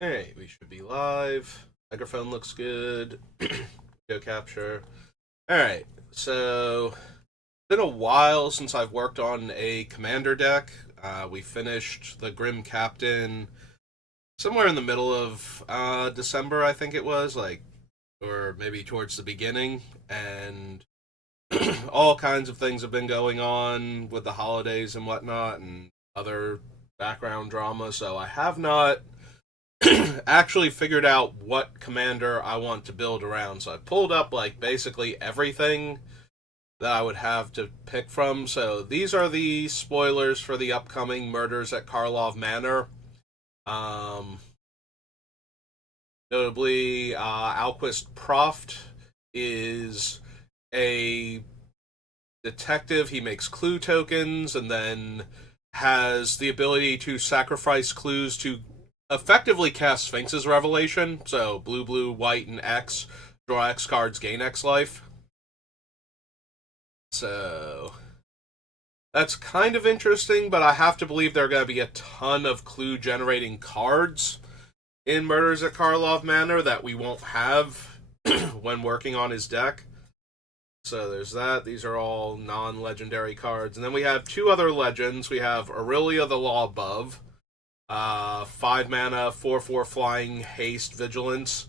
Hey, we should be live. Microphone looks good. Video capture. Alright, so it's been a while since I've worked on a commander deck. We finished the Grim Captain somewhere in the middle of December, I think it was, or maybe towards the beginning, and all kinds of things have been going on with the holidays and whatnot, and other background drama, so I have not actually figured out what commander I want to build around. So I pulled up like basically everything that I would have to pick from. So these are the spoilers for the upcoming Murders at Karlov Manor. Um, Notably, Alquist Proft is a detective. He makes clue tokens and then has the ability to sacrifice clues to effectively cast Sphinx's Revelation. So blue, blue, white, and X. Draw X cards, gain X life. So that's kind of interesting, but I have to believe there are going to be a ton of clue generating cards in Murders at Karlov Manor that we won't have when working on his deck. So there's that. These are all non-legendary cards. And then we have two other legends. We have Aurelia the Law Above. 5 mana, 4/4 flying, haste, vigilance.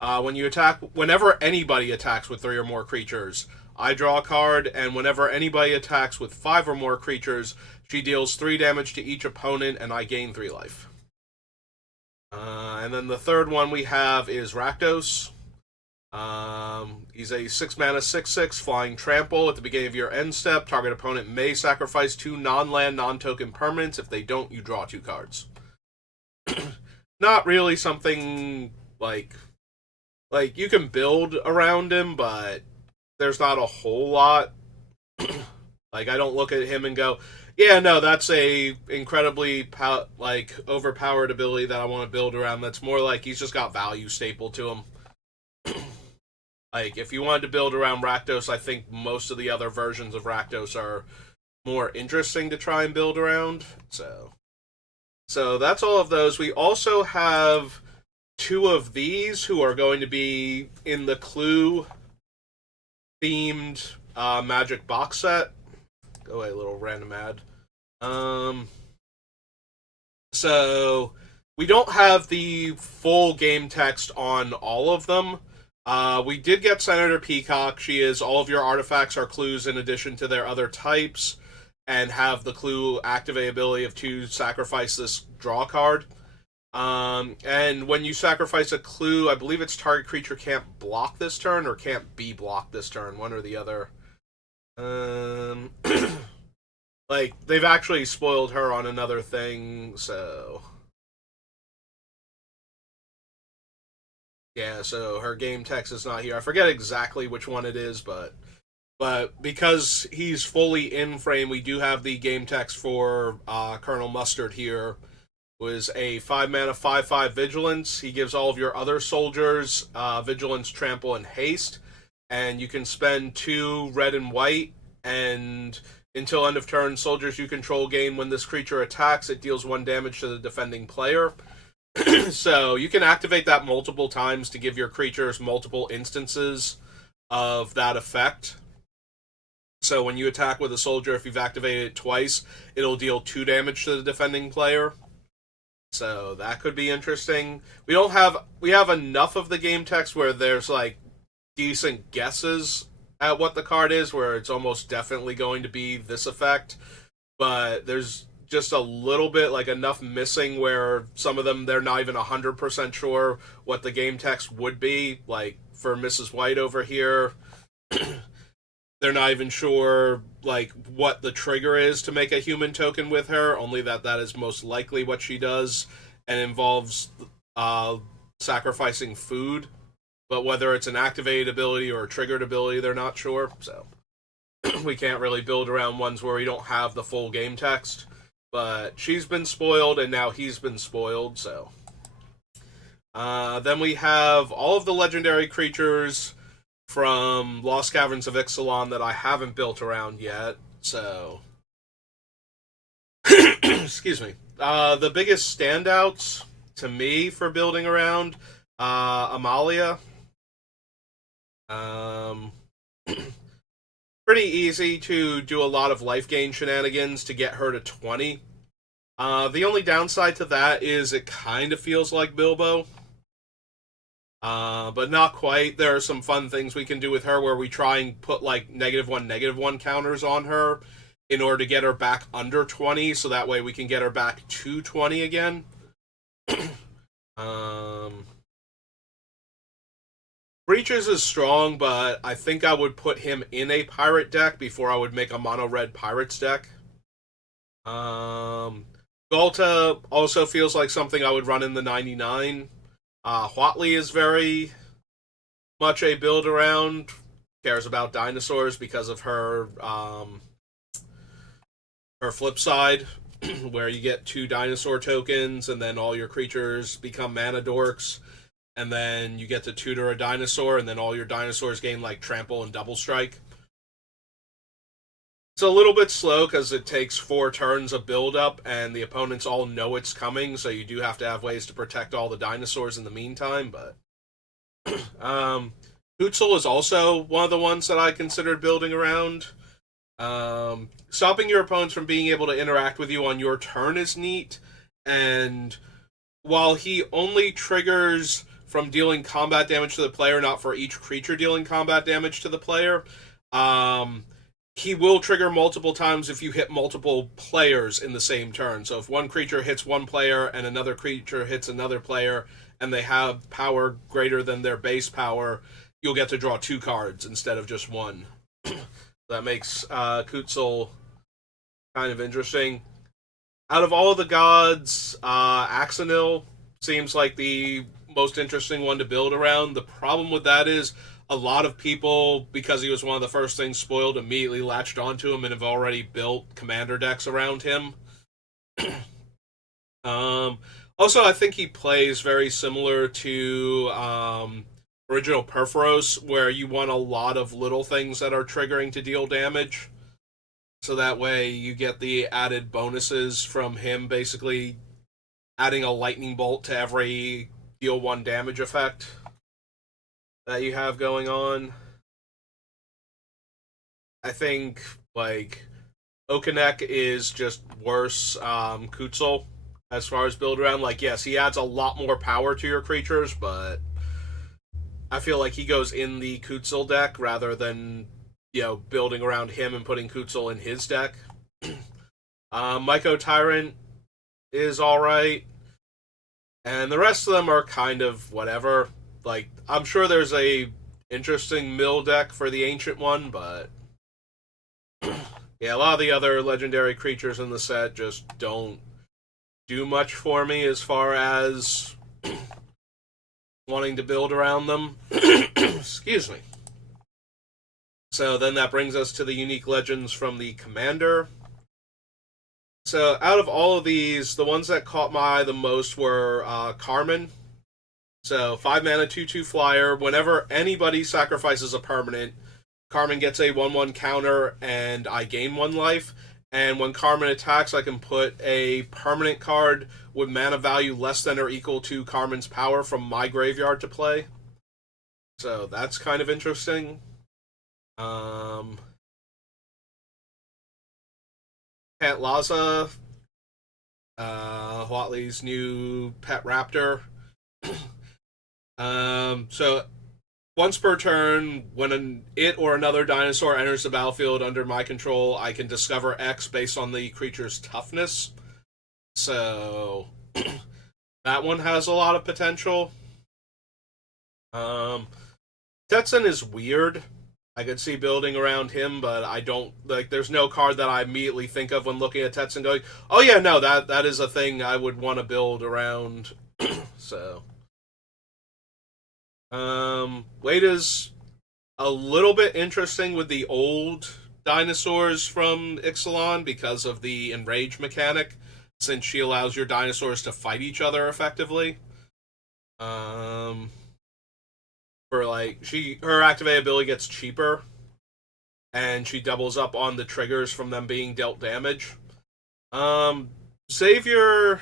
When you attack, whenever anybody attacks with 3 or more creatures, I draw a card, and whenever anybody attacks with 5 or more creatures, she deals 3 damage to each opponent, and I gain 3 life. And then the third one we have is Rakdos. He's a 6 mana 6/6 flying trample. At the beginning of your end step, target opponent may sacrifice 2 non-land, non-token permanents. If they don't, you draw 2 cards. Not really something like you can build around him, but there's not a whole lot. I don't look at him and go, yeah, no, that's a incredibly overpowered ability that I want to build around. That's more like he's just got value staple to him. If you wanted to build around Rakdos, I think most of the other versions of Rakdos are more interesting to try and build around. So that's all of those. We also have 2 of these who are going to be in the Clue themed Magic box set. Go away, little random ad. So we don't have the full game text on all of them. We did get Senator Peacock. She is all of your artifacts are clues in addition to their other types, and have the clue activate ability of 2 sacrifice this draw card. And when you sacrifice a clue, I believe its target creature can't block this turn or can't be blocked this turn, one or the other. They've actually spoiled her on another thing, so yeah, so her game text is not here. I forget exactly which one it is, but because he's fully in frame, we do have the game text for Colonel Mustard here. Who is a 5 mana 5/5 vigilance. He gives all of your other soldiers vigilance, trample, and haste, and you can spend 2 red and white, and until end of turn, soldiers you control gain when this creature attacks. It deals 1 damage to the defending player. So you can activate that multiple times to give your creatures multiple instances of that effect. So when you attack with a soldier, if you've activated it twice, it'll deal 2 damage to the defending player. So that could be interesting. We have enough of the game text where there's decent guesses at what the card is, where it's almost definitely going to be this effect. But there's just a little bit, enough missing where some of them they're not even 100% sure what the game text would be. Like for Mrs. White over here, they're not even sure what the trigger is to make a human token with her, only that is most likely what she does and involves sacrificing food. But whether it's an activated ability or a triggered ability, they're not sure. So we can't really build around ones where we don't have the full game text. But she's been spoiled, and now he's been spoiled, so. Then we have all of the legendary creatures from Lost Caverns of Ixalan that I haven't built around yet, so. Excuse me. The biggest standouts to me for building around. Amalia. Um, Pretty easy to do a lot of life gain shenanigans to get her to 20. The only downside to that is it kind of feels like Bilbo. But not quite. There are some fun things we can do with her where we try and put like -1, -1 counters on her in order to get her back under 20, so that way we can get her back to 20 again. um, Breaches is strong, but I think I would put him in a pirate deck before I would make a mono red pirates deck. Galta also feels like something I would run in the 99. Huatley is very much a build around. Cares about dinosaurs because of her flip side, where you get 2 dinosaur tokens and then all your creatures become mana dorks, and then you get to tutor a dinosaur, and then all your dinosaurs gain like trample and double strike. It's a little bit slow because it takes 4 turns of build up, and the opponents all know it's coming, so you do have to have ways to protect all the dinosaurs in the meantime. But Hootzel is also one of the ones that I considered building around. Stopping your opponents from being able to interact with you on your turn is neat, and while he only triggers from dealing combat damage to the player, not for each creature dealing combat damage to the player, he will trigger multiple times if you hit multiple players in the same turn. So if one creature hits one player and another creature hits another player, and they have power greater than their base power, you'll get to draw 2 cards instead of just 1. That makes Kutzel kind of interesting. Out of all of the gods, Axonil seems like the most interesting one to build around. The problem with that is a lot of people, because he was one of the first things spoiled, immediately latched onto him and have already built commander decks around him. Also, I think he plays very similar to original Perforos, where you want a lot of little things that are triggering to deal damage. So that way you get the added bonuses from him basically adding a lightning bolt to every deal 1 damage effect that you have going on. I think, like, Okanek is just worse Kutzel as far as build around. Like, yes, he adds a lot more power to your creatures, but I feel like he goes in the Kutzel deck rather than, building around him and putting Kutzel in his deck. Myco Tyrant is alright. And the rest of them are kind of whatever. Like, I'm sure there's a interesting mill deck for the ancient one, but yeah, a lot of the other legendary creatures in the set just don't do much for me as far as wanting to build around them. Excuse me. So then that brings us to the unique legends from the Commander. So out of all of these, the ones that caught my eye the most were Carmen. So 5 mana, 2/2 flyer. Whenever anybody sacrifices a permanent, Carmen gets a 1/1 counter, and I gain 1 life. And when Carmen attacks, I can put a permanent card with mana value less than or equal to Carmen's power from my graveyard to play. So that's kind of interesting. Pantlaza, Huatley's new pet raptor. So once per turn, when it or another dinosaur enters the battlefield under my control, I can discover X based on the creature's toughness. So that one has a lot of potential. Tetsun is weird. I could see building around him, but I don't there's no card that I immediately think of when looking at Tetsun going, oh yeah, no, that is a thing I would want to build around. So Wade is a little bit interesting with the old dinosaurs from Ixalan because of the enrage mechanic, since she allows your dinosaurs to fight each other effectively. For her activated ability gets cheaper, and she doubles up on the triggers from them being dealt damage. Xavier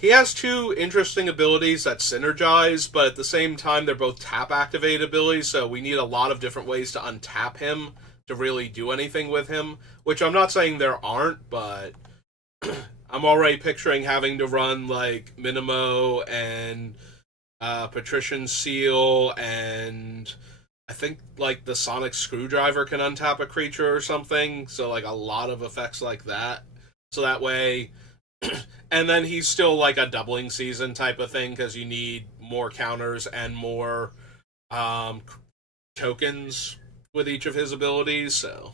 he has two interesting abilities that synergize, but at the same time, they're both tap activated abilities, so we need a lot of different ways to untap him to really do anything with him, which I'm not saying there aren't, but I'm already picturing having to run like Minimo and Patrician Seal, and I think like the Sonic Screwdriver can untap a creature or something, so like a lot of effects like that. So that way, and then he's still like a doubling season type of thing because you need more counters and more um, tokens with each of his abilities. So,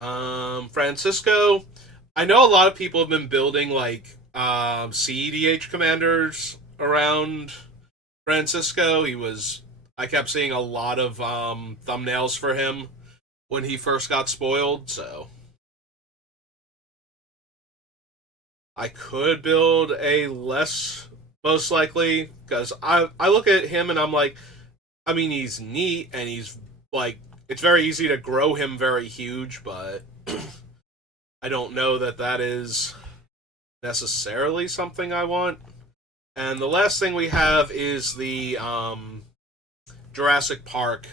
Francisco, I know a lot of people have been building like CEDH commanders around Francisco. I kept seeing a lot of thumbnails for him when he first got spoiled. So I could build a less most likely because I look at him and I'm like, I mean, he's neat and he's like, it's very easy to grow him very huge, but I don't know that that is necessarily something I want. And the last thing we have is the Jurassic Park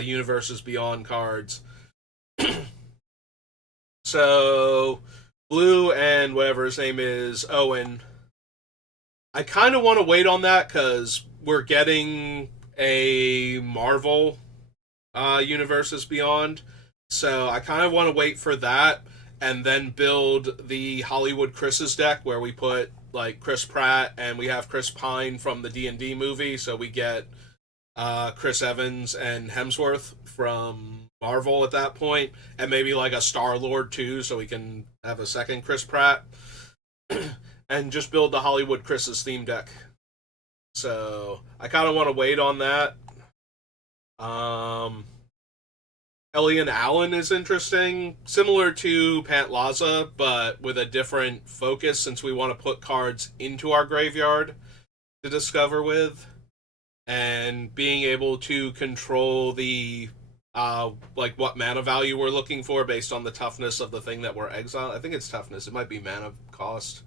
Universes Beyond cards. So, Blue and whatever his name is, Owen, I kind of want to wait on that because we're getting a Marvel Universes Beyond. So I kind of want to wait for that and then build the Hollywood Chris's deck where we put like Chris Pratt and we have Chris Pine from the D&D movie. So we get Chris Evans and Hemsworth from Marvel at that point, and maybe like a Star Lord too, so we can have a second Chris Pratt, and just build the Hollywood Chris's theme deck. So I kind of want to wait on that. Um, Elian Allen is interesting, similar to Pantlaza, but with a different focus since we want to put cards into our graveyard to discover with, and being able to control the like what mana value we're looking for based on the toughness of the thing that we're exiling. I think it's toughness. It might be mana cost.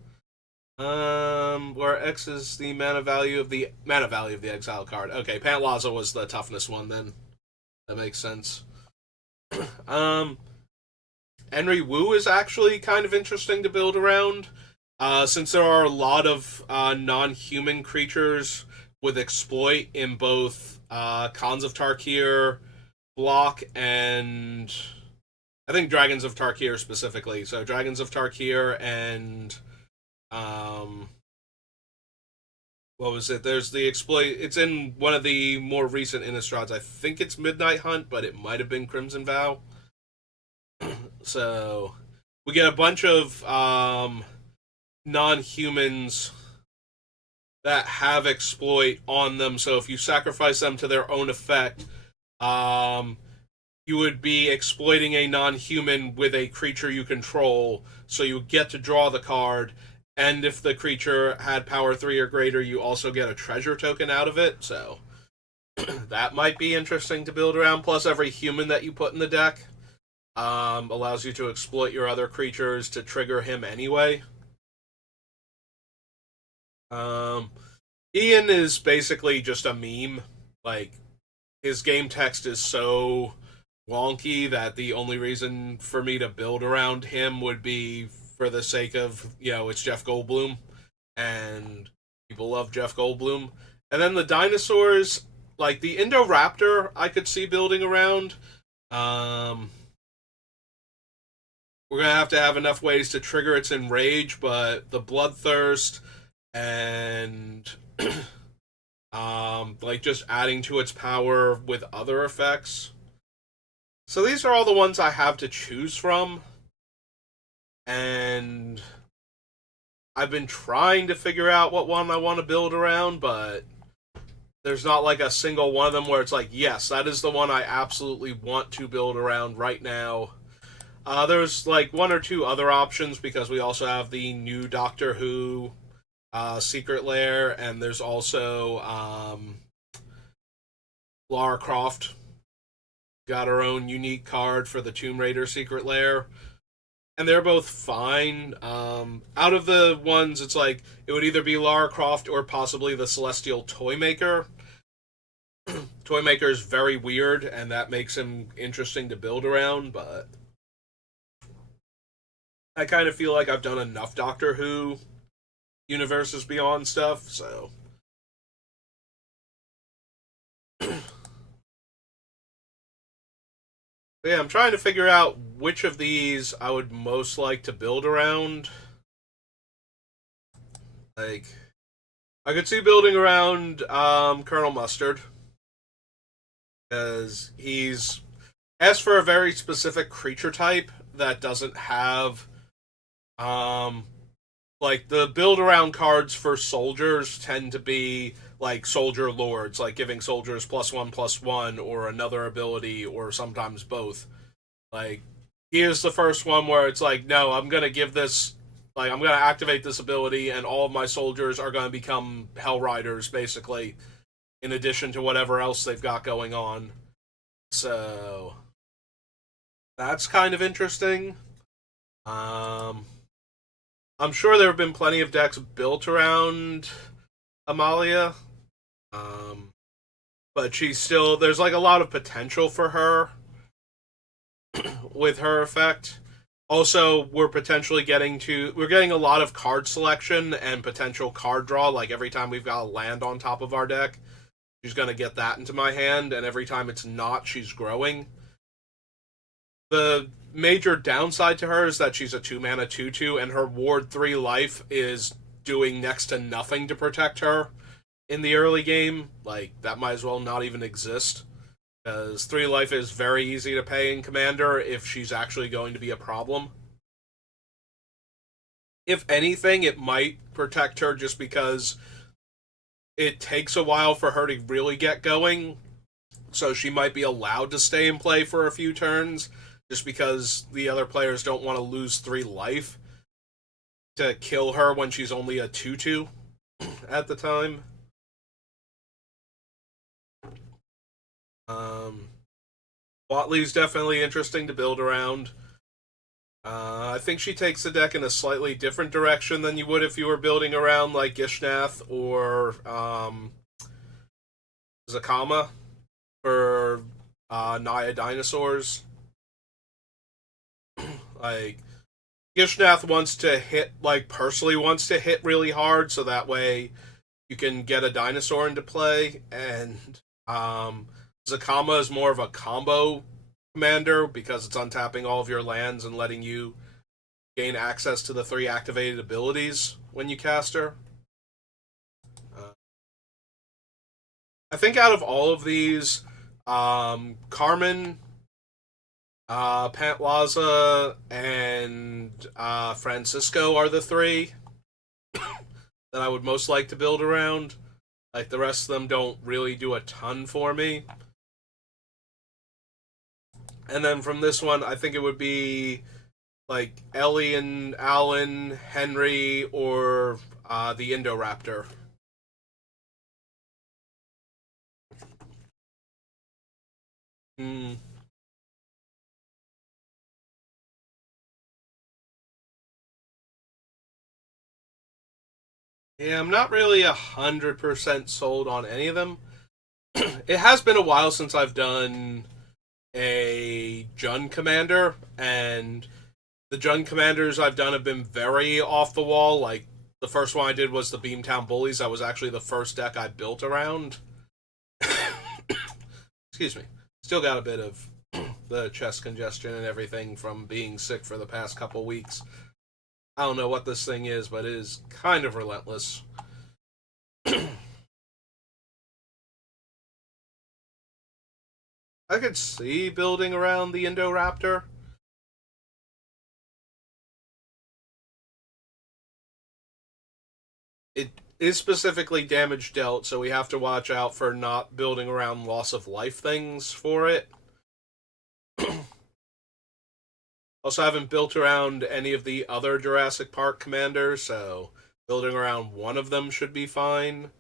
Where X is the mana value of the exile card. Okay, Pantlaza was the toughness one then. That makes sense. Um, Henry Wu is actually kind of interesting to build around, since there are a lot of non-human creatures with exploit in both Khans of Tarkir block and I think Dragons of Tarkir specifically. So Dragons of Tarkir and what was it? There's the exploit. It's in one of the more recent Innistrads. I think it's Midnight Hunt, but it might have been Crimson Vow. So we get a bunch of non-humans that have exploit on them. So if you sacrifice them to their own effect, you would be exploiting a non-human with a creature you control. So you get to draw the card, and if the creature had power 3 or greater, you also get a treasure token out of it. So that might be interesting to build around. Plus, every human that you put in the deck allows you to exploit your other creatures to trigger him anyway. Ian is basically just a meme. Like, his game text is so wonky that the only reason for me to build around him would be for the sake of, it's Jeff Goldblum, and people love Jeff Goldblum. And then the dinosaurs, like the Indoraptor, I could see building around. We're going to have enough ways to trigger its enrage, but the Bloodthirst and like just adding to its power with other effects. So these are all the ones I have to choose from, and I've been trying to figure out what one I want to build around, but there's not like a single one of them where it's like, yes, that is the one I absolutely want to build around right now. There's like one or two other options because we also have the new Doctor Who Secret Lair, and there's also Lara Croft got her own unique card for the Tomb Raider Secret Lair. and they're both fine. Out of the ones, it's like it would either be Lara Croft or possibly the Celestial Toymaker. Toymaker is very weird, and that makes him interesting to build around. But I kind of feel like I've done enough Doctor Who universes beyond stuff. So yeah, I'm trying to figure out which of these I would most like to build around. Like, I could see building around Colonel Mustard because he's asked for a very specific creature type that doesn't have um like the build around cards for soldiers tend to be like soldier lords, like giving soldiers +1/+1 or another ability or sometimes both. Like, here's the first one where it's like, no, I'm gonna give this, like, I'm gonna activate this ability, and all of my soldiers are gonna become Hell Riders, basically, in addition to whatever else they've got going on. So that's kind of interesting. Um, I'm sure there have been plenty of decks built around Amalia, um, but she's still there's like a lot of potential for her with her effect. Also, we're getting a lot of card selection and potential card draw. Like every time we've got a land on top of our deck, she's gonna get that into my hand, and every time it's not, she's growing. The major downside to her is that she's a 2 mana 2/2, and her Ward 3 life is doing next to nothing to protect her in the early game. Like, that might as well not even exist. Because 3 life is very easy to pay in Commander if she's actually going to be a problem. If anything, it might protect her just because it takes a while for her to really get going. So she might be allowed to stay in play for a few turns just because the other players don't want to lose 3 life to kill her when she's only a 2/2 at the time. Um, Watley's definitely interesting to build around. I think she takes the deck in a slightly different direction than you would if you were building around like Gishnath or Zakama for Naya dinosaurs. Like, Gishnath wants to hit, like, personally wants to hit really hard so that way you can get a dinosaur into play, and Zakama is more of a combo commander because it's untapping all of your lands and letting you gain access to the 3 activated abilities when you cast her. Uh, I think out of all of these, Carmen, Pantlaza, and Francisco are the 3 that I would most like to build around. Like, the rest of them don't really do a ton for me. And then from this one, I think it would be like Ellie and Alan, Henry, or the Indoraptor. Mm. Yeah, I'm not really 100% sold on any of them. It has been a while since I've done a Jun commander, and the Jun commanders I've done have been very off the wall. Like, the first one I did was the Beamtown Bullies. That was actually the first deck I built around. Excuse me. Still got a bit of the chest congestion and everything from being sick for the past couple weeks. I don't know what this thing is, but it is kind of relentless. I could see building around the Indoraptor. It is specifically damage dealt, so we have to watch out for not building around loss of life things for it. Also, haven't built around any of the other Jurassic Park commanders, so building around one of them should be fine.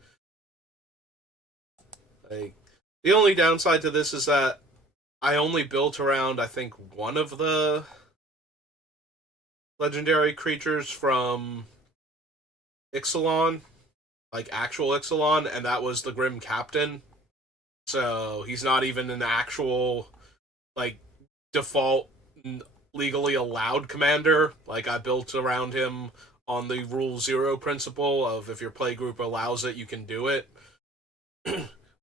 Like, the only downside to this is that I only built around, I think, one of the legendary creatures from Ixalan, like actual Ixalan, and that was the Grim Captain. So he's not even an actual, like, default legally allowed commander. Like, I built around him on the rule zero principle of if your playgroup allows it, you can do it.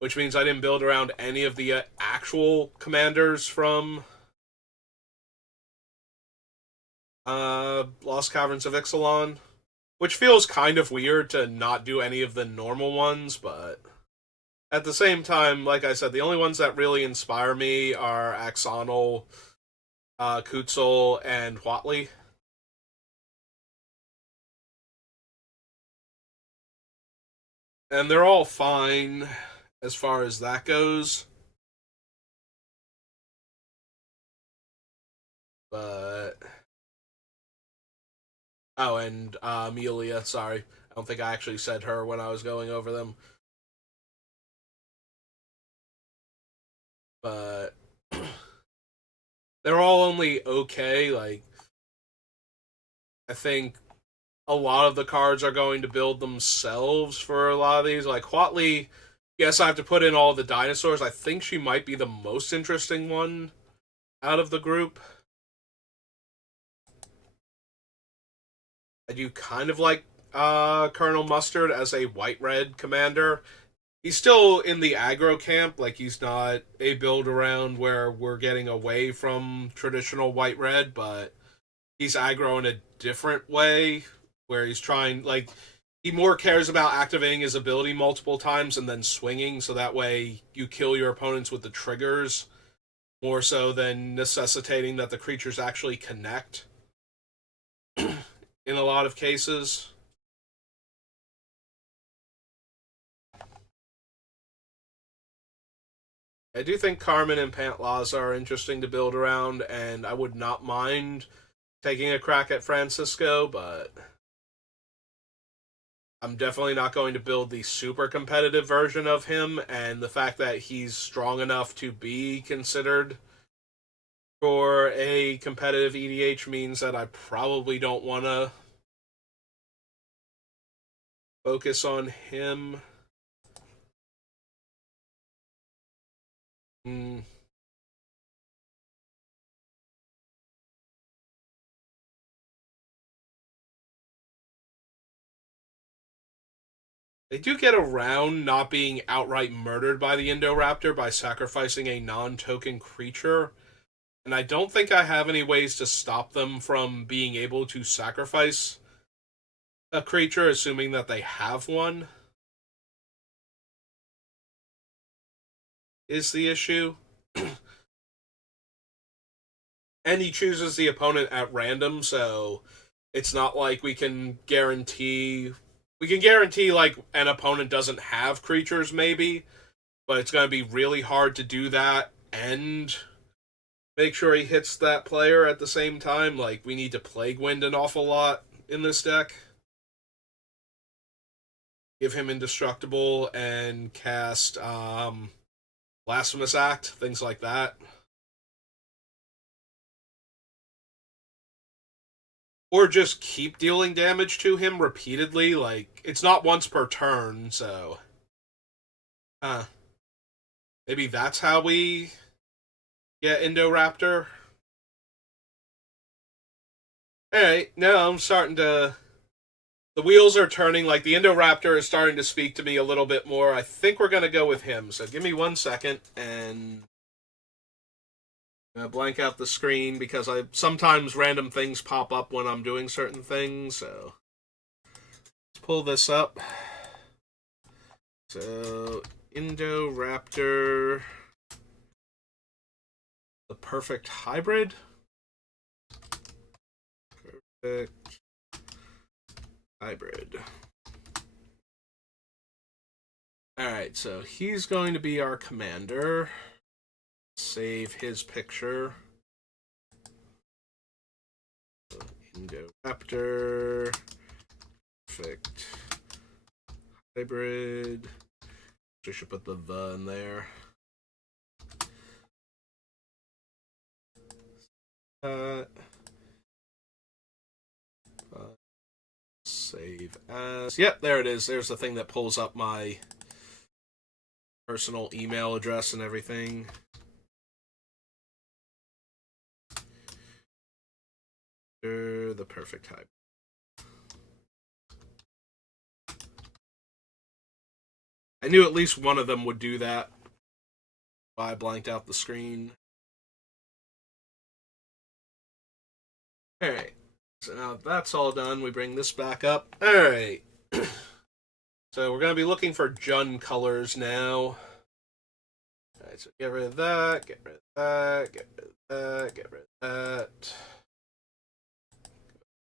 Which means I didn't build around any of the actual commanders from Lost Caverns of Ixalan, which feels kind of weird to not do any of the normal ones, but at the same time, like I said, the only ones that really inspire me are Axonal, Kutzel, and Huatley. And they're all fine as far as that goes. But oh, and Amelia, sorry. I don't think I actually said her when I was going over them. But they're all only okay. Like, I think a lot of the cards are going to build themselves for a lot of these. Like Huatley, yes, I have to put in all the dinosaurs. I think she might be the most interesting one out of the group. I do kind of like Colonel Mustard as a white-red commander. He's still in the aggro camp, like he's not a build around where we're getting away from traditional white-red, but he's aggro in a different way, where he's trying, like, he more cares about activating his ability multiple times and then swinging, so that way you kill your opponents with the triggers, more so than necessitating that the creatures actually connect in a lot of cases. I do think Carmen and Pantlaza are interesting to build around, and I would not mind taking a crack at Francisco, but I'm definitely not going to build the super competitive version of him, and the fact that he's strong enough to be considered for a competitive EDH means that I probably don't want to focus on him. Mm. They do get around not being outright murdered by the Indoraptor by sacrificing a non-token creature, and I don't think I have any ways to stop them from being able to sacrifice a creature, assuming that they have one, is the issue. And he chooses the opponent at random, so it's not like we can guarantee like an opponent doesn't have creatures maybe, but it's going to be really hard to do that and make sure he hits that player at the same time. Like, we need to Plague Wind an awful lot in this deck. Give him Indestructible and cast Blasphemous Act, things like that. Or just keep dealing damage to him repeatedly. Like, it's not once per turn, so maybe that's how we get Indoraptor. Alright, now I'm starting to. The wheels are turning. Like, the Indoraptor is starting to speak to me a little bit more. I think we're going to go with him. So give me 1 second, and blank out the screen because I sometimes random things pop up when I'm doing certain things. So let's pull this up. So Indoraptor, the perfect hybrid. Perfect hybrid. Alright, so he's going to be our commander. Save his picture. Indoraptor. Perfect hybrid. I should put the in there. save as. Yep, there it is. There's the thing that pulls up my personal email address and everything. The perfect type. I knew at least one of them would do that. I blanked out the screen. Alright. So now that's all done. We bring this back up. Alright. So we're going to be looking for Jun colors now. Alright, so get rid of that, get rid of that, get rid of that, get rid of that.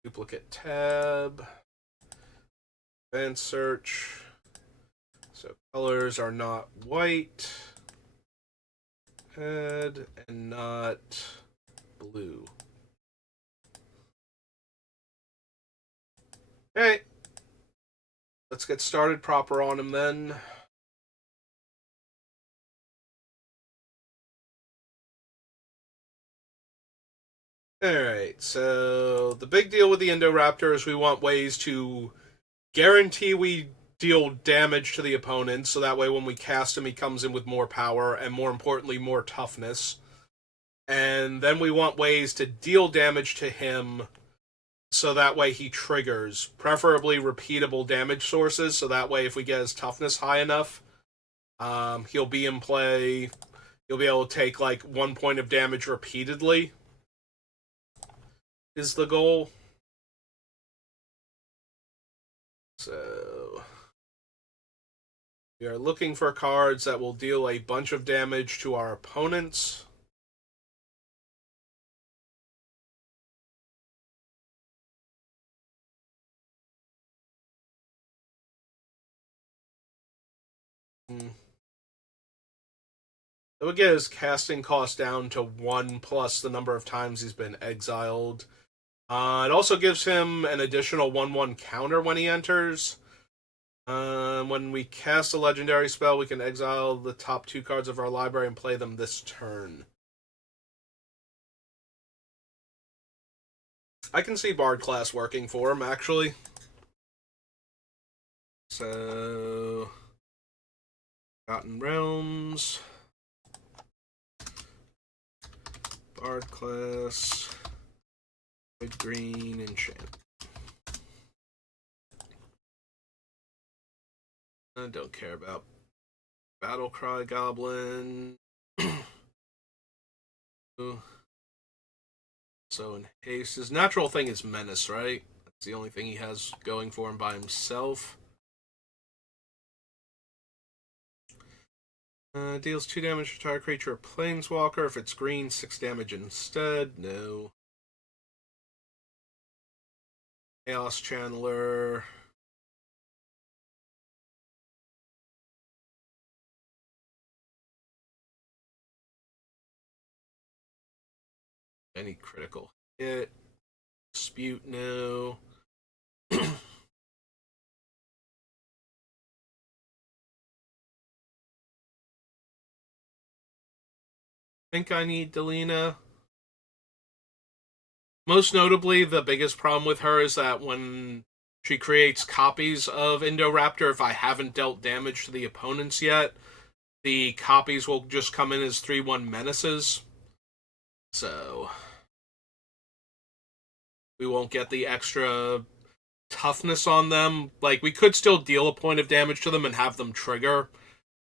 Duplicate tab. Advanced search. So colors are not white. Red and not blue. Alright. Let's get started proper on him then. Alright, so the big deal with the Indoraptor is we want ways to guarantee we deal damage to the opponent, so that way when we cast him he comes in with more power, and more importantly, more toughness. And then we want ways to deal damage to him, so that way he triggers, preferably repeatable damage sources, so that way if we get his toughness high enough, he'll be in play, he'll be able to take like 1 point of damage repeatedly, is the goal. So we are looking for cards that will deal a bunch of damage to our opponents. That would get his casting cost down to 1 plus the number of times he's been exiled. It also gives him an additional 1/1 counter when he enters. When we cast a legendary spell, we can exile the top 2 cards of our library and play them this turn. I can see Bard class working for him, actually. So, Forgotten Realms, Bard class, red green enchant. I don't care about Battlecry Goblin. So in haste, his natural thing is Menace, right? That's the only thing he has going for him by himself. Deals 2 damage to target creature or planeswalker. If it's green, 6 damage instead. No. Chaos Channeler. Any critical hit. Dispute, no. Think I need Delina. Most notably, the biggest problem with her is that when she creates copies of Indoraptor, if I haven't dealt damage to the opponents yet, the copies will just come in as 3/1 menaces. So we won't get the extra toughness on them. Like, we could still deal a point of damage to them and have them trigger,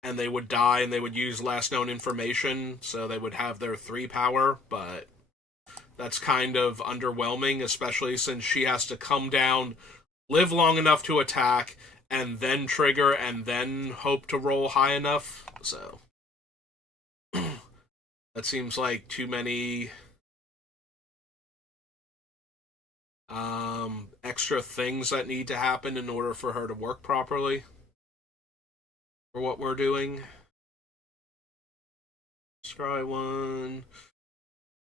and they would die, and they would use last known information, so they would have their 3 power, but that's kind of underwhelming, especially since she has to come down, live long enough to attack, and then trigger, and then hope to roll high enough. So that seems like too many extra things that need to happen in order for her to work properly for what we're doing. Scry 1,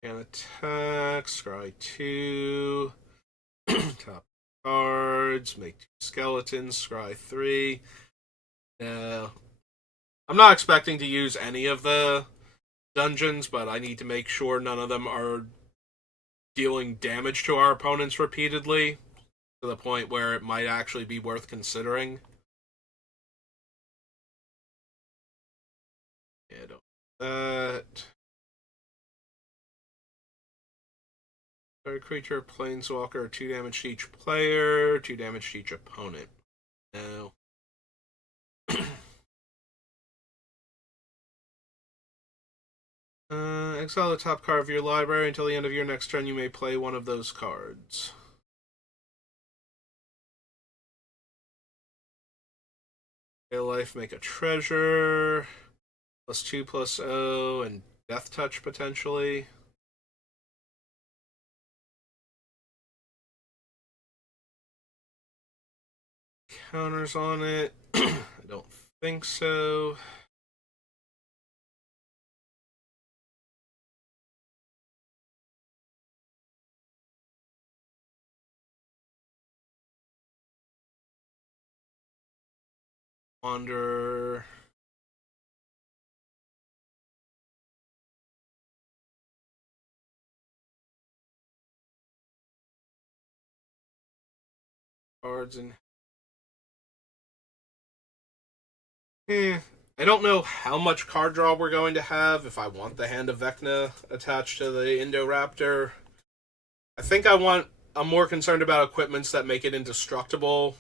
can attack, scry 2, top cards, make 2 skeletons, scry 3. I'm not expecting to use any of the dungeons, but I need to make sure none of them are dealing damage to our opponents repeatedly, to the point where it might actually be worth considering. Yeah, don't that. Target creature, planeswalker, 2 damage to each player, 2 damage to each opponent. No. Exile the top card of your library. Until the end of your next turn, you may play one of those cards. Pay life, make a treasure. +2/+0, and Death Touch potentially. Counters on it. I don't think so. Wander. Cards and. I don't know how much card draw we're going to have if I want the Hand of Vecna attached to the Indoraptor. I think I'm more concerned about equipments that make it indestructible,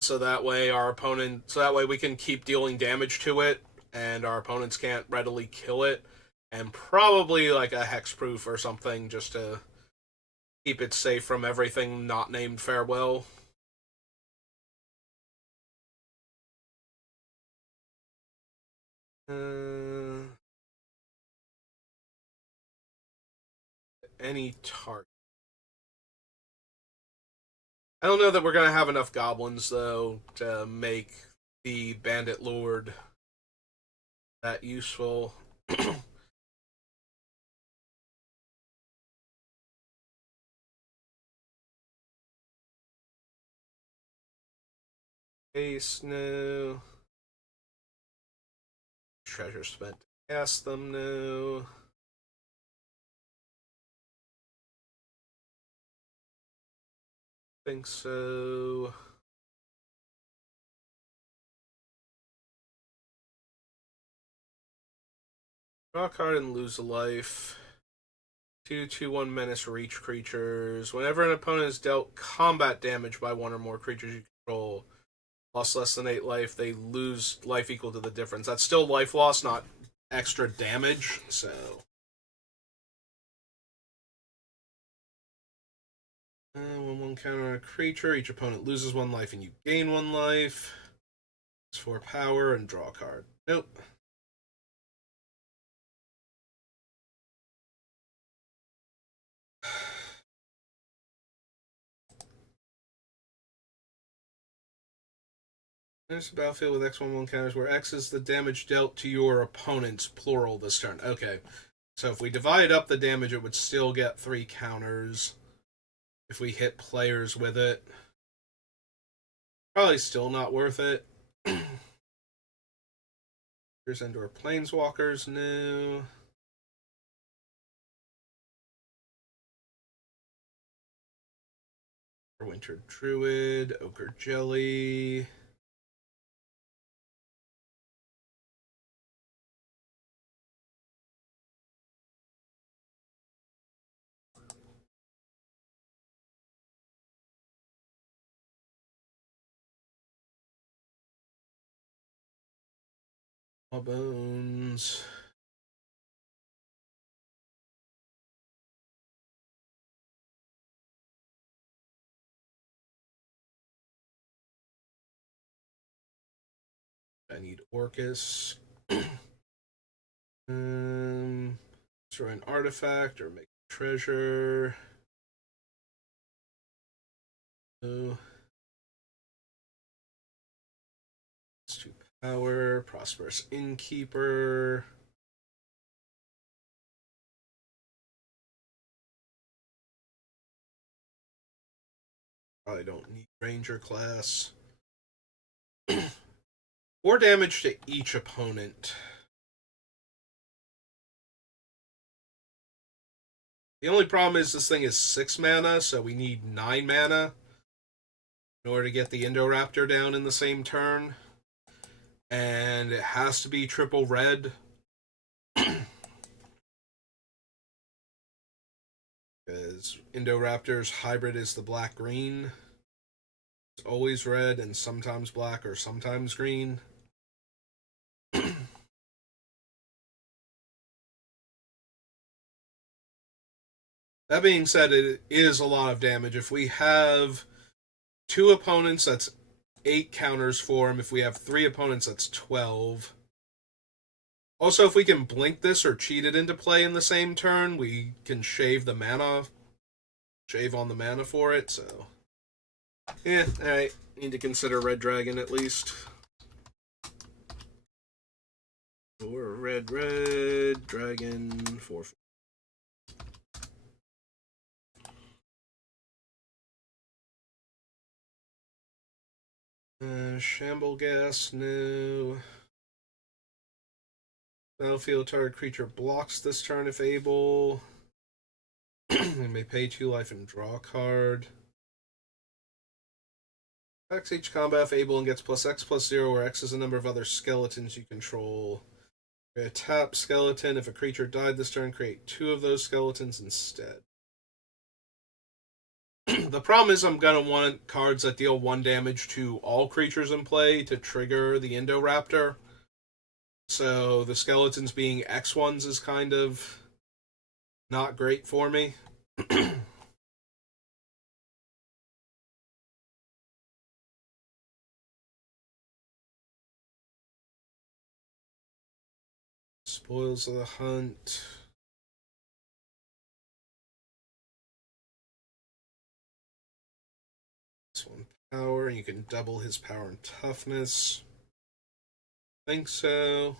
so that way we can keep dealing damage to it, and our opponents can't readily kill it, and probably like a hexproof or something just to keep it safe from everything not named Farewell. Uh, any target. I don't know that we're gonna have enough goblins though to make the Bandit Lord that useful. Ace, no. Treasure spent to cast them, no. Think so. Draw a card and lose a life. 2/2/1 menace for each creatures. Whenever an opponent is dealt combat damage by one or more creatures you control, lost less than 8 life, they lose life equal to the difference. That's still life loss, not extra damage, so. 1/1 counter on a creature. Each opponent loses 1 life and you gain 1 life. It's 4 power and draw a card. Nope. There's a battlefield with X1/1 counters where X is the damage dealt to your opponents, plural, this turn. Okay. So if we divide up the damage, it would still get 3 counters if we hit players with it. Probably still not worth it. Here's Endor Planeswalkers, no. Winter Druid, Ochre Jelly. Bones. I need Orcus. Destroy an artifact or make a treasure. Oh. It's 2 power. Prosperous Innkeeper. Probably don't need Ranger class. 4 damage to each opponent. The only problem is this thing is 6 mana, so we need 9 mana. in order to get the Indoraptor down in the same turn. And it has to be triple red. Because Indoraptor's hybrid is the black-green. It's always red and sometimes black or sometimes green. That being said, it is a lot of damage. If we have 2 opponents, that's 8 counters for him. If we have 3 opponents, that's 12. Also, if we can blink this or cheat it into play in the same turn, we can shave the mana, shave on the mana for it, so... Yeah, alright. Need to consider Red Dragon at least. Or red dragon 4. Shamble Gas, no. Battlefield target creature blocks this turn if able. They may pay 2 life and draw a card. Attacks each combat if able and gets +X+0, where X is the number of other skeletons you control. Tap skeleton. If a creature died this turn, create 2 of those skeletons instead. The problem is I'm going to want cards that deal 1 damage to all creatures in play to trigger the Indoraptor. So the skeletons being X1s is kind of not great for me. Spoils of the Hunt. This one power, and you can double his power and toughness. Think so.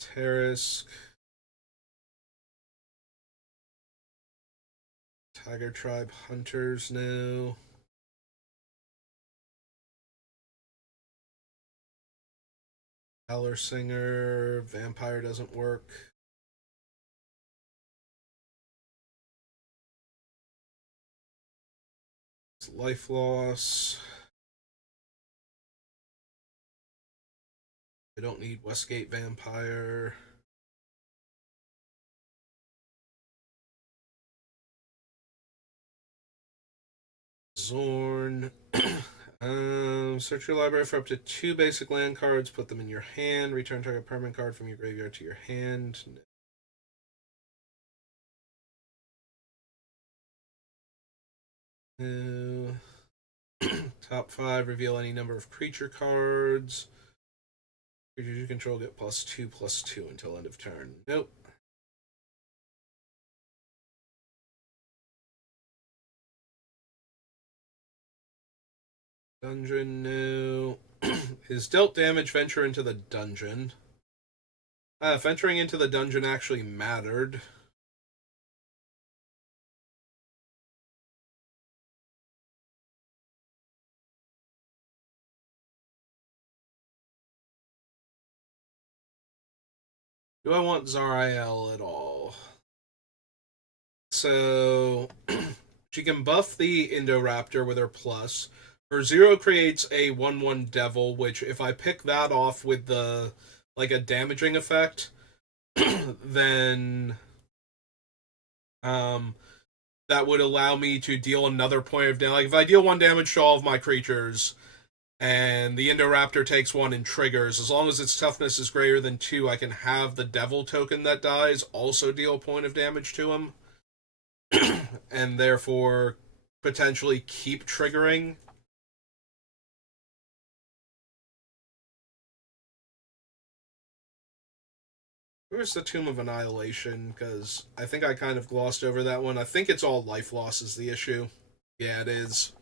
Terrask. Tiger Tribe Hunters now. Howler Singer. Vampire doesn't work. It's life loss. I don't need Westgate Vampire. Zorn. Search your library for up to 2 basic land cards. Put them in your hand. Return target permanent card from your graveyard to your hand. No. Top 5. Reveal any number of creature cards. Creatures you control get +2/+2 until end of turn. Nope. Dungeon, no. Is dealt damage venture into the dungeon? Venturing into the dungeon actually mattered. Do I want Zariel at all? So, she can buff the Indoraptor with her plus. Her 0 creates a 1/1 Devil, which if I pick that off with the like a damaging effect, then that would allow me to deal another point of damage. Like if I deal 1 damage to all of my creatures, and the Indoraptor takes 1 and triggers, as long as its toughness is greater than 2, I can have the Devil token that dies also deal a point of damage to him, and therefore potentially keep triggering. Where's the Tomb of Annihilation? Because I think I kind of glossed over that one. I think it's all life loss is the issue. Yeah, it is.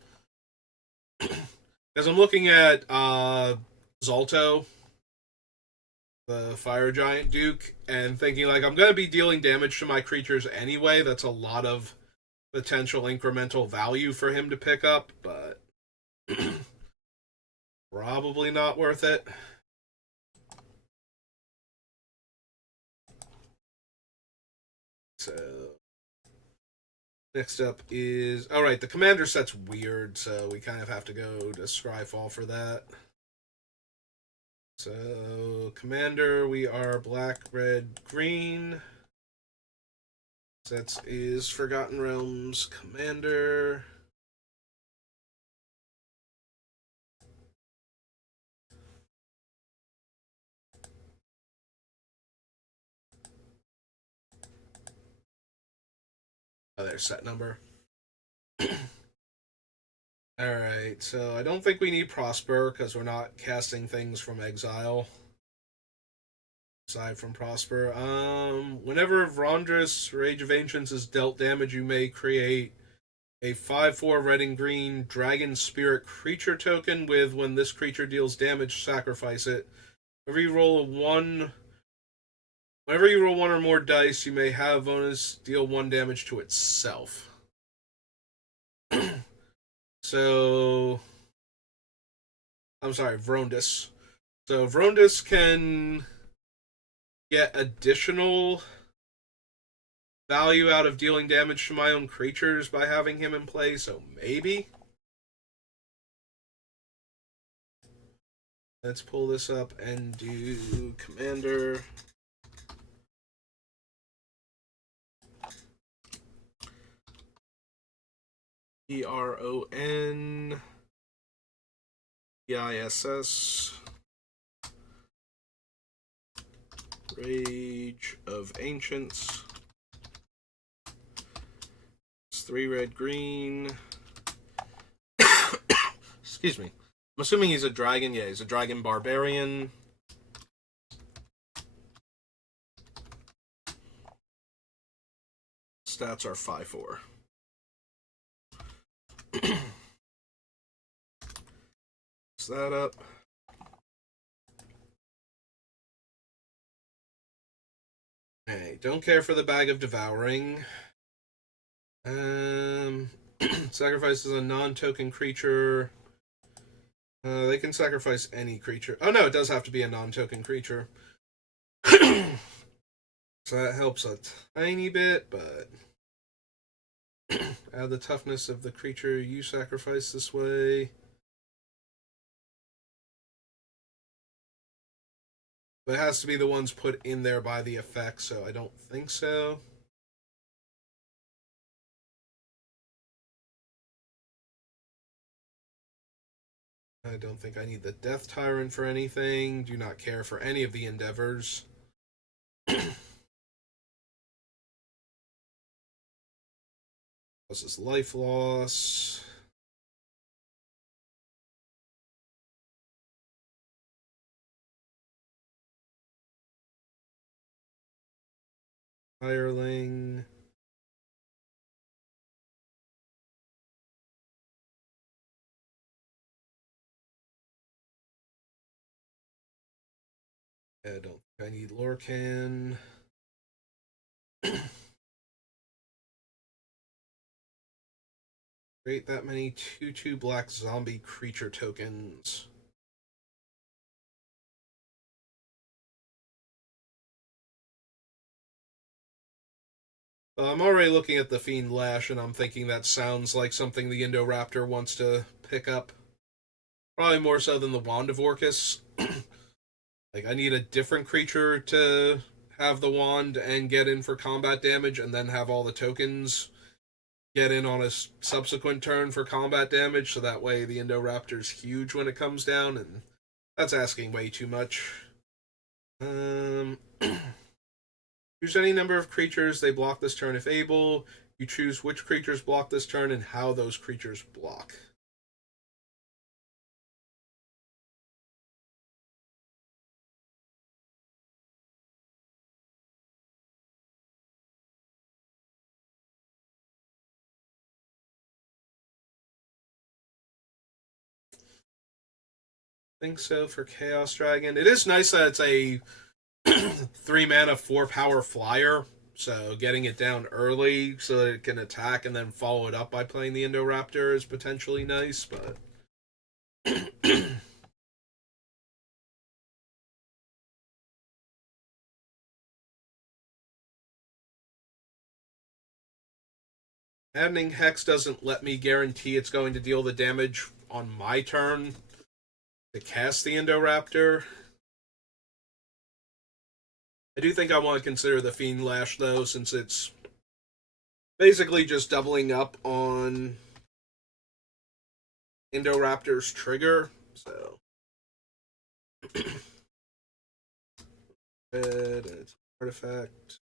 Because I'm looking at Zalto, the Fire Giant Duke, and thinking, like, I'm going to be dealing damage to my creatures anyway. That's a lot of potential incremental value for him to pick up, but probably not worth it. So, Next up is... Alright, the commander set's weird, so we kind of have to go to Scryfall for that. So, commander, we are black, red, green. Sets is Forgotten Realms commander. Oh, there's set number. Alright, so I don't think we need Prosper because we're not casting things from exile. Aside from Prosper. Whenever Vrondrus, Rage of Ancients, is dealt damage, you may create a 5/4 red and green dragon spirit creature token with when this creature deals damage, sacrifice it. Whenever you roll one or more dice, you may have bonus deal 1 damage to itself. So, I'm sorry, Vrondus. So Vrondus can get additional value out of dealing damage to my own creatures by having him in play, so maybe. Let's pull this up and do Commander. ERONDISS. Rage of Ancients. It's 3 red green. Excuse me. I'm assuming he's a dragon. Yeah, he's a dragon barbarian. Stats are 5/4. That up. Okay, don't care for the Bag of Devouring. Sacrifices a non-token creature. They can sacrifice any creature. Oh no, it does have to be a non-token creature. So that helps a tiny bit, but add the toughness of the creature you sacrifice this way. But it has to be the ones put in there by the effect, so I don't think so. I don't think I need the Death Tyrant for anything. Do not care for any of the endeavors. This is life loss. Hireling. I don't think I need Lorcan. Create that many 2/2 black zombie creature tokens. I'm already looking at the Fiend Lash, and I'm thinking that sounds like something the Indoraptor wants to pick up. Probably more so than the Wand of Orcus. Like, I need a different creature to have the wand and get in for combat damage, and then have all the tokens get in on a subsequent turn for combat damage, so that way the Indoraptor's huge when it comes down, and that's asking way too much. Choose any number of creatures. They block this turn if able. You choose which creatures block this turn and how those creatures block. I think so for Chaos Dragon. It is nice that it's a 3 mana, 4 power flyer. So getting it down early so that it can attack and then follow it up by playing the Indoraptor is potentially nice, but Adding Hex doesn't let me guarantee it's going to deal the damage on my turn to cast the Indoraptor. I do think I want to consider the Fiend Lash, though, since it's basically just doubling up on Indoraptor's trigger. So, red, and it's artifact.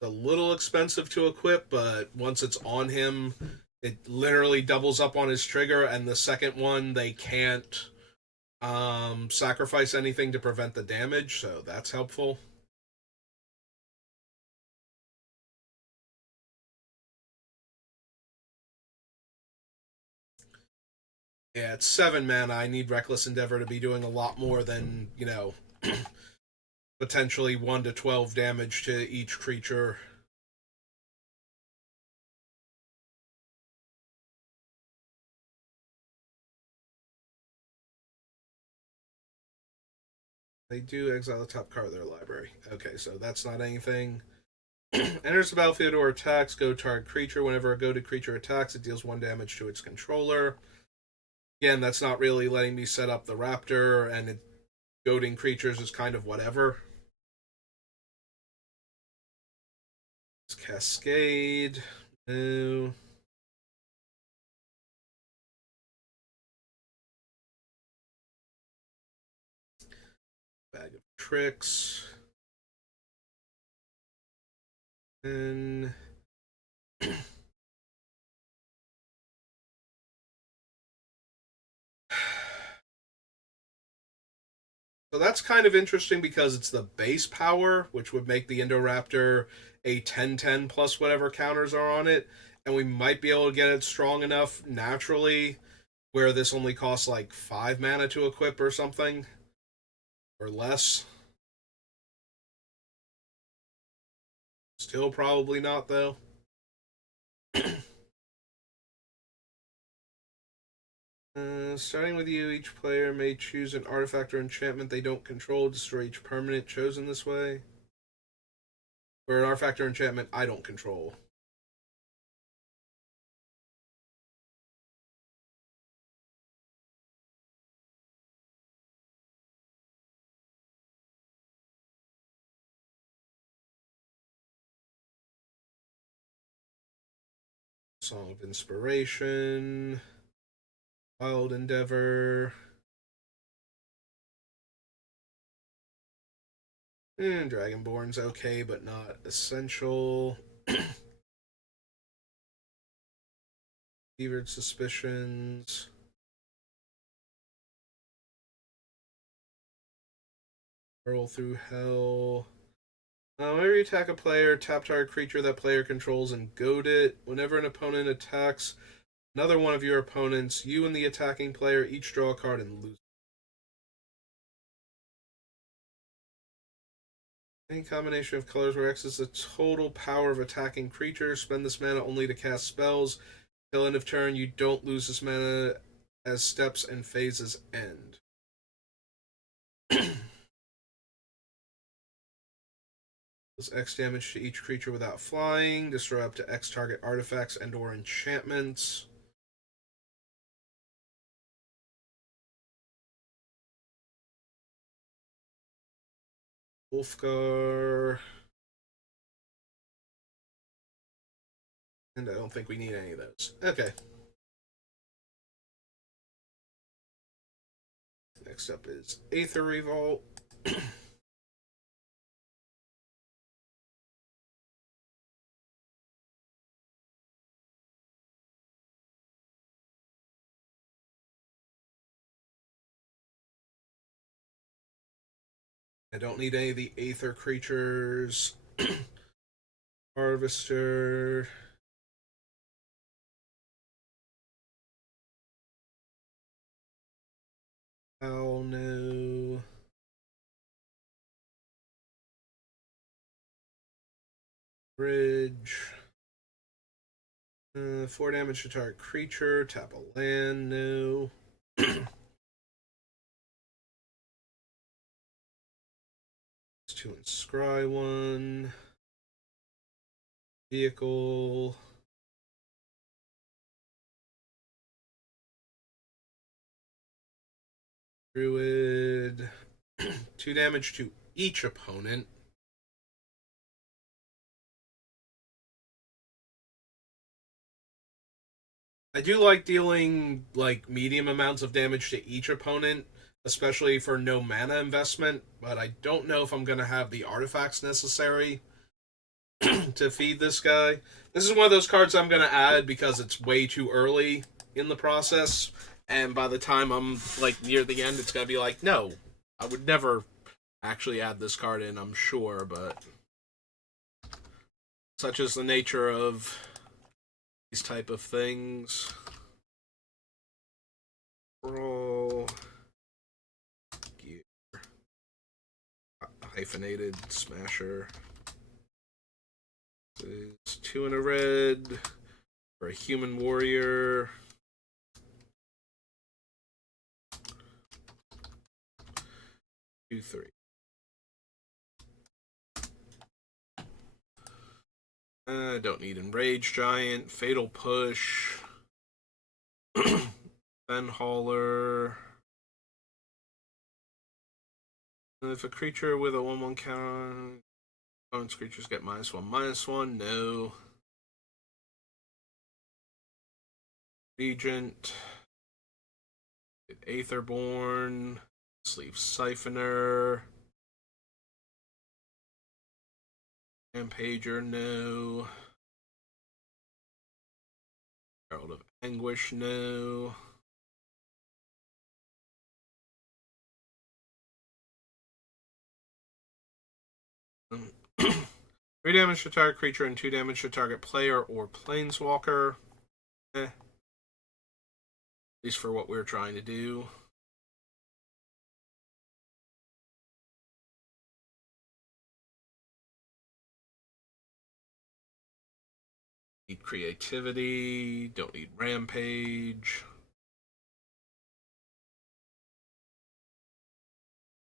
A little expensive to equip, but once it's on him, it literally doubles up on his trigger, and the second one, they can't sacrifice anything to prevent the damage, so that's helpful. Yeah, it's 7 mana. I need Reckless Endeavor to be doing a lot more than, potentially 1 to 12 damage to each creature. They do exile the top card of their library. Okay, so that's not anything. Enters the battlefield or attacks, go target creature. Whenever a goaded creature attacks, it deals 1 damage to its controller. Again, that's not really letting me set up the raptor, and goading creatures is kind of whatever. It's Cascade. No. Bag of Tricks. And so that's kind of interesting because it's the base power, which would make the Indoraptor a 10/10 plus whatever counters are on it. And we might be able to get it strong enough naturally where this only costs like 5 mana to equip or something. Or less. Still probably not, though. Starting with you, each player may choose an artifact or enchantment they don't control to destroy each permanent chosen this way. Or an artifact or enchantment I don't control. Song of Inspiration. Wild Endeavor. Dragonborn's okay, but not essential. Fevered Suspicions. Roll Through Hell. Whenever you attack a player, tap target creature that player controls and goad it. Whenever an opponent attacks another one of your opponents, you and the attacking player each draw a card and lose. Any combination of colors where X is the total power of attacking creatures. Spend this mana only to cast spells. Till end of turn, you don't lose this mana as steps and phases end. Does X damage to each creature without flying. Destroy up to X target artifacts and or enchantments. Wolfgar. And I don't think we need any of those. Okay. Next up is Aether Revolt. I don't need any of the Aether creatures. Harvester. Oh no. Bridge. 4 damage to target creature. Tap a land. No. It's 2 and scry 1. Vehicle. Druid. 2 damage to each opponent. I do like dealing like medium amounts of damage to each opponent, especially for no mana investment, but I don't know if I'm going to have the artifacts necessary to feed this guy. This is one of those cards I'm going to add because it's way too early in the process, and by the time I'm like near the end, it's going to be like, no, I would never actually add this card in, I'm sure, but such is the nature of these type of things. Roll gear. Hyphenated smasher. It's 2 and a red for a human warrior. 2, 3. Don't need Enrage Giant. Fatal Push. Ben Hauler. If a creature with a 1/1 counter, opponent's creatures get -1/-1. No. Regent. Aetherborn. Sleeve Siphoner. Rampager, no. Herald of Anguish, no. Three damage to target creature and 2 damage to target player or planeswalker. At least for what we're trying to do. Need creativity. Don't need rampage.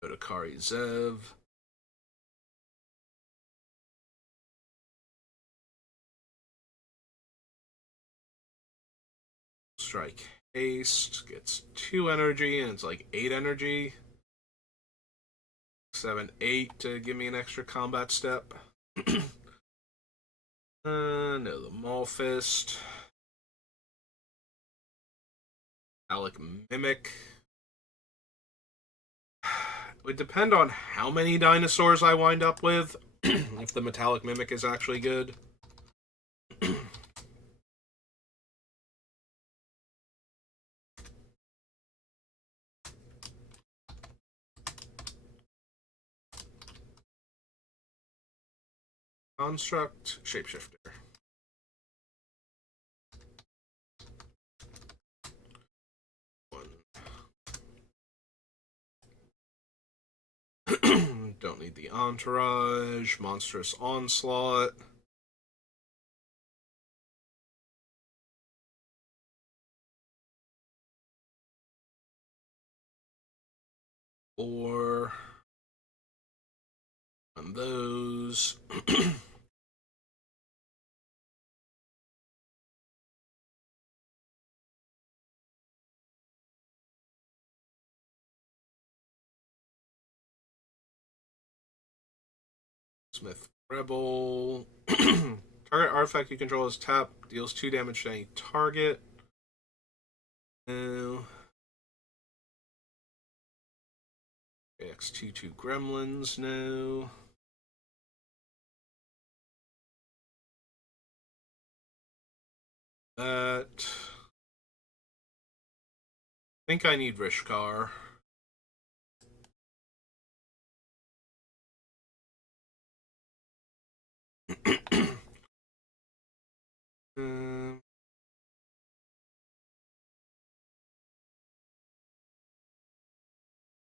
Go to Kari Zev. Strike haste. Gets 2 energy and it's like 8 energy. 7, 8 to give me an extra combat step. No, the Maulfist. Alec Mimic. It would depend on how many dinosaurs I wind up with, if the Metallic Mimic is actually good. Construct, Shapeshifter. Don't need the Entourage. Monstrous Onslaught. Or on those. Smith Rebel. Target artifact you control is tapped, deals 2 damage to any target. No. X22 Gremlins, no. That. I think I need Rishkar.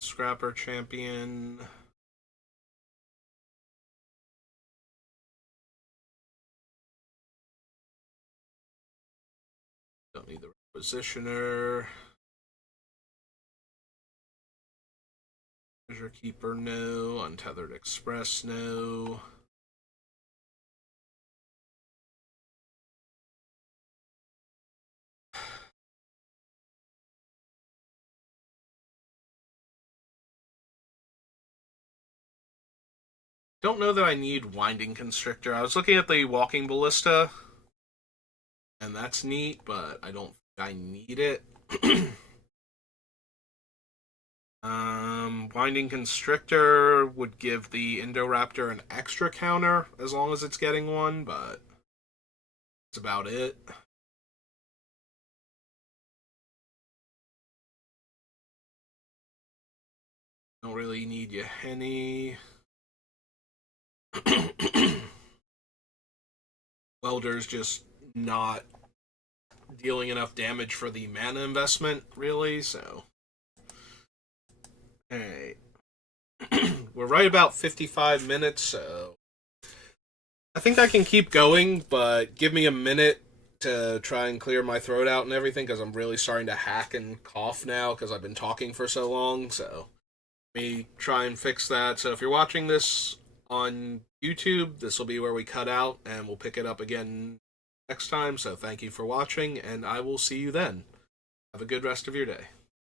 Scrapper Champion. Don't need the Requisitioner. Treasure Keeper, no. Untethered Express, no. Don't know that I need Winding Constrictor. I was looking at the Walking Ballista, and that's neat, but I don't think I need it. Winding Constrictor would give the Indoraptor an extra counter as long as it's getting one, but that's about it. Don't really need you, Henny. Welder's just not dealing enough damage for the mana investment, really, so. Alright. We're right about 55 minutes, so. I think I can keep going, but give me a minute to try and clear my throat out and everything, because I'm really starting to hack and cough now, because I've been talking for so long, so. Let me try and fix that. So if you're watching this on YouTube, this will be where we cut out, and we'll pick it up again next time. So thank you for watching, and I will see you then. Have a good rest of your day.